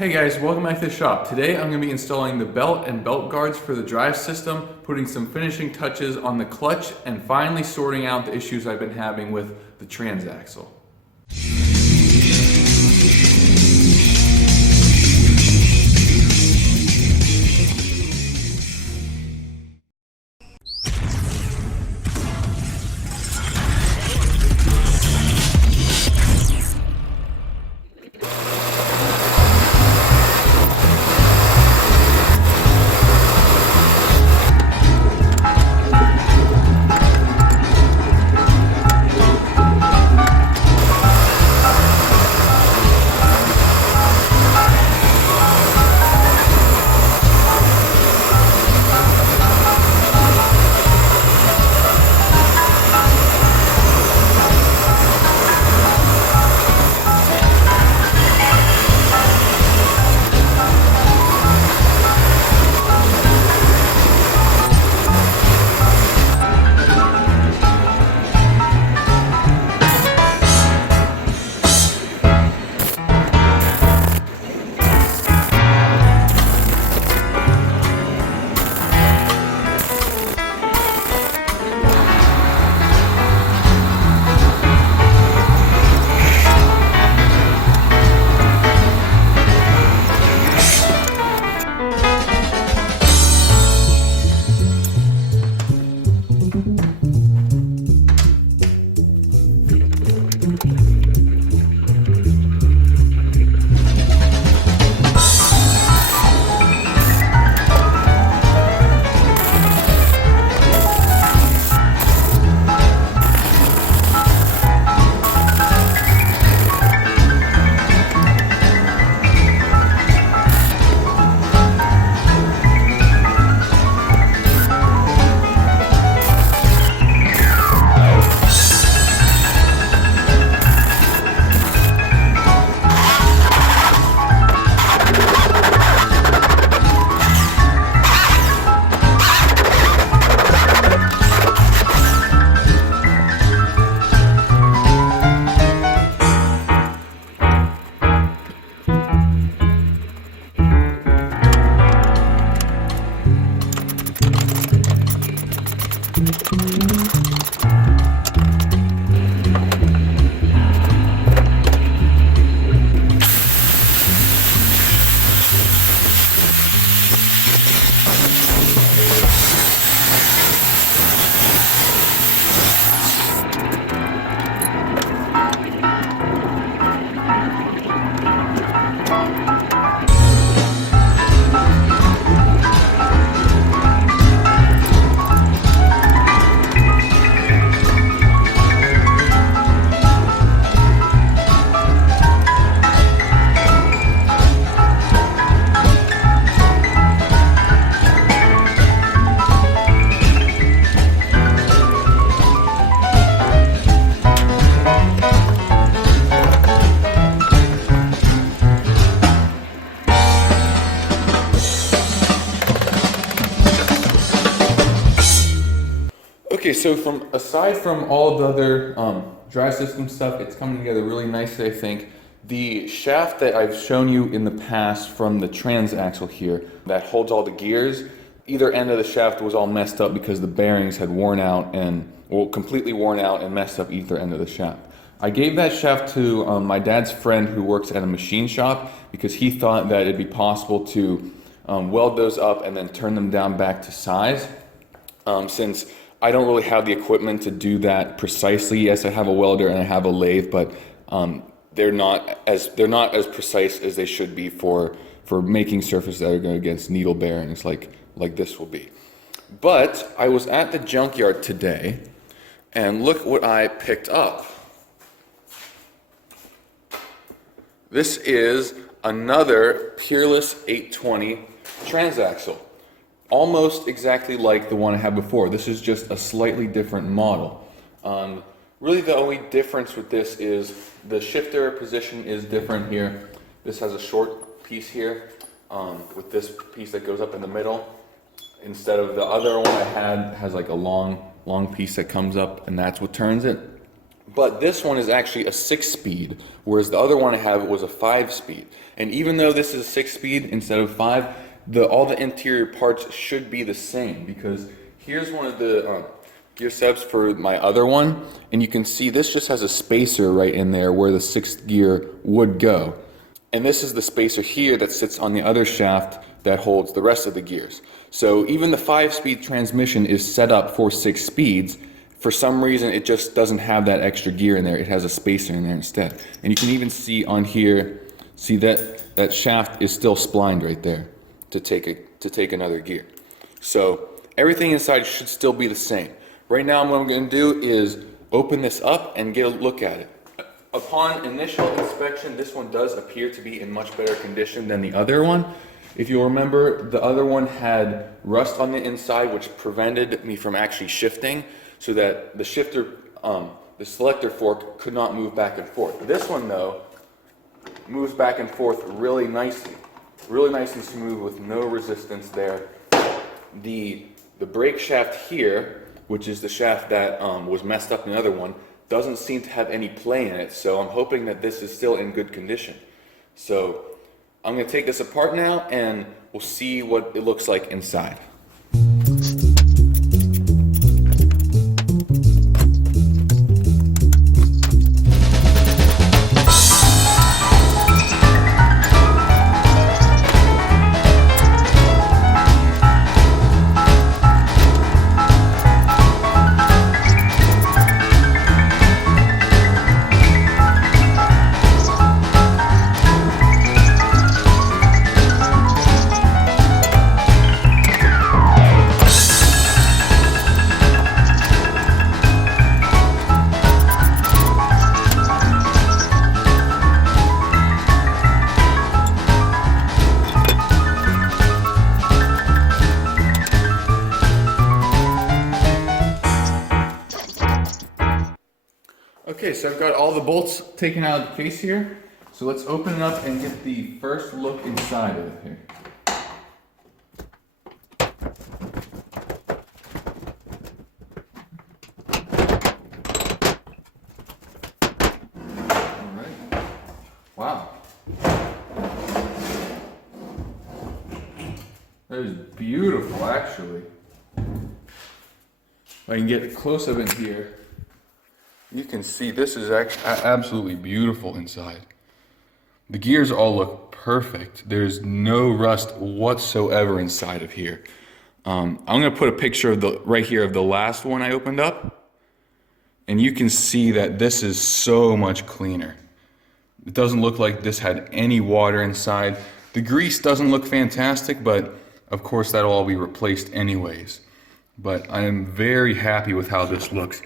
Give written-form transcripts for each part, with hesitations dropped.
Hey guys, welcome back to the shop. Today I'm going to be installing the belt and belt guards for the drive system, putting some finishing touches on the clutch, and finally sorting out the issues I've been having with the transaxle. Okay, so aside from all the other drive system stuff, it's coming together really nicely, I think. The shaft that I've shown you in the past from the transaxle here that holds all the gears, either end of the shaft was all messed up because the bearings had worn out and, well, completely worn out and messed up either end of the shaft. I gave that shaft to my dad's friend who works at a machine shop because he thought that it'd be possible to weld those up and then turn them down back to size. Since I don't really have the equipment to do that precisely. Yes, I have a welder and I have a lathe, but they're not as precise as they should be for making surfaces that are going against needle bearings like this will be. But I was at the junkyard today, and look what I picked up. This is another Peerless 820 transaxle. Almost exactly like the one I had before. This is just a slightly different model. Really the only difference with this is the shifter position is different here. This has a short piece here with this piece that goes up in the middle. Instead of the other one I had has like a long piece that comes up and that's what turns it. But this one is actually a 6-speed, whereas the other one I have was a 5-speed. And even though this is a 6-speed instead of 5, all the interior parts should be the same, because here's one of the gear subs for my other one, and you can see this just has a spacer right in there where the 6th gear would go. And this is the spacer here that sits on the other shaft that holds the rest of the gears. So even the 5-speed transmission is set up for 6 speeds. For some reason, it just doesn't have that extra gear in there. It has a spacer in there instead. And you can even see on here, see that shaft is still splined right there to take another gear. So everything inside should still be the same. Right now, what I'm going to do is open this up and get a look at it. Upon initial inspection, this one does appear to be in much better condition than the other one. If you'll remember, the other one had rust on the inside, which prevented me from actually shifting, so that the shifter, the selector fork could not move back and forth. This one, though, moves back and forth really nicely smooth with no resistance there. The brake shaft here, which is the shaft that was messed up in the other one, doesn't seem to have any play in it, so I'm hoping that this is still in good condition. So I'm going to take this apart now and we'll see what it looks like inside. Okay, so I've got all the bolts taken out of the case here. So let's open it up and get the first look inside of it here. All right. Wow. That is beautiful, actually. If I can get a close of it here, you can see this is actually absolutely beautiful inside. The gears all look perfect. There's no rust whatsoever inside of here. I'm going to put a picture of right here of the last one I opened up, and you can see that this is so much cleaner. It doesn't look like this had any water inside. The grease doesn't look fantastic, but of course that'll all be replaced anyways. But I am very happy with how this looks.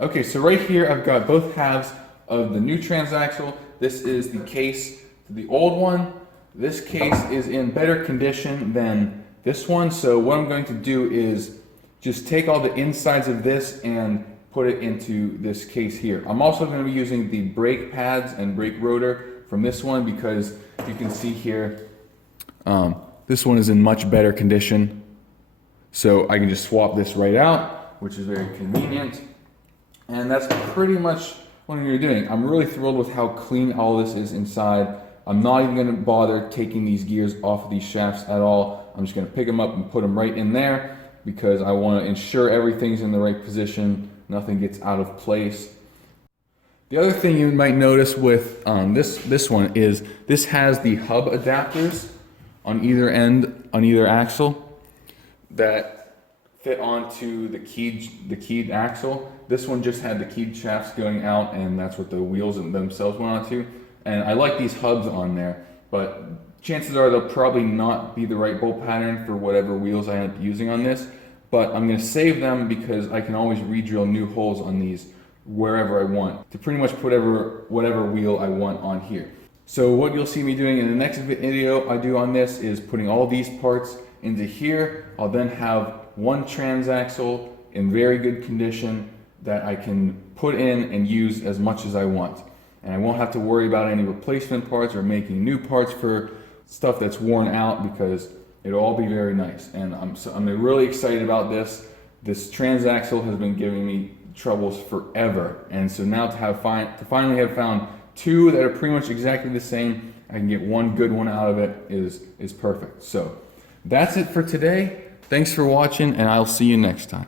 Okay, so right here I've got both halves of the new transaxle. This is the case to the old one. This case is in better condition than this one, so what I'm going to do is just take all the insides of this and put it into this case here. I'm also going to be using the brake pads and brake rotor from this one because you can see here, this one is in much better condition. So I can just swap this right out, which is very convenient. And that's pretty much what you're doing. I'm really thrilled with how clean all this is inside. I'm not even going to bother taking these gears off of these shafts at all. I'm just going to pick them up and put them right in there because I want to ensure everything's in the right position, nothing gets out of place. The other thing you might notice with this one is this has the hub adapters on either end, on either axle, that fit onto the keyed axle. This one just had the keyed shafts going out, and that's what the wheels themselves went onto. And I like these hubs on there, but chances are they'll probably not be the right bolt pattern for whatever wheels I end up using on this. But I'm going to save them because I can always re-drill new holes on these wherever I want to pretty much put whatever wheel I want on here. So what you'll see me doing in the next video I do on this is putting all these parts into here. I'll then have one transaxle in very good condition that I can put in and use as much as I want. And I won't have to worry about any replacement parts or making new parts for stuff that's worn out because it'll all be very nice. And I'm really excited about this. This transaxle has been giving me troubles forever. And so now to finally have found two that are pretty much exactly the same, I can get one good one out of it is perfect. So that's it for today. Thanks for watching, and I'll see you next time.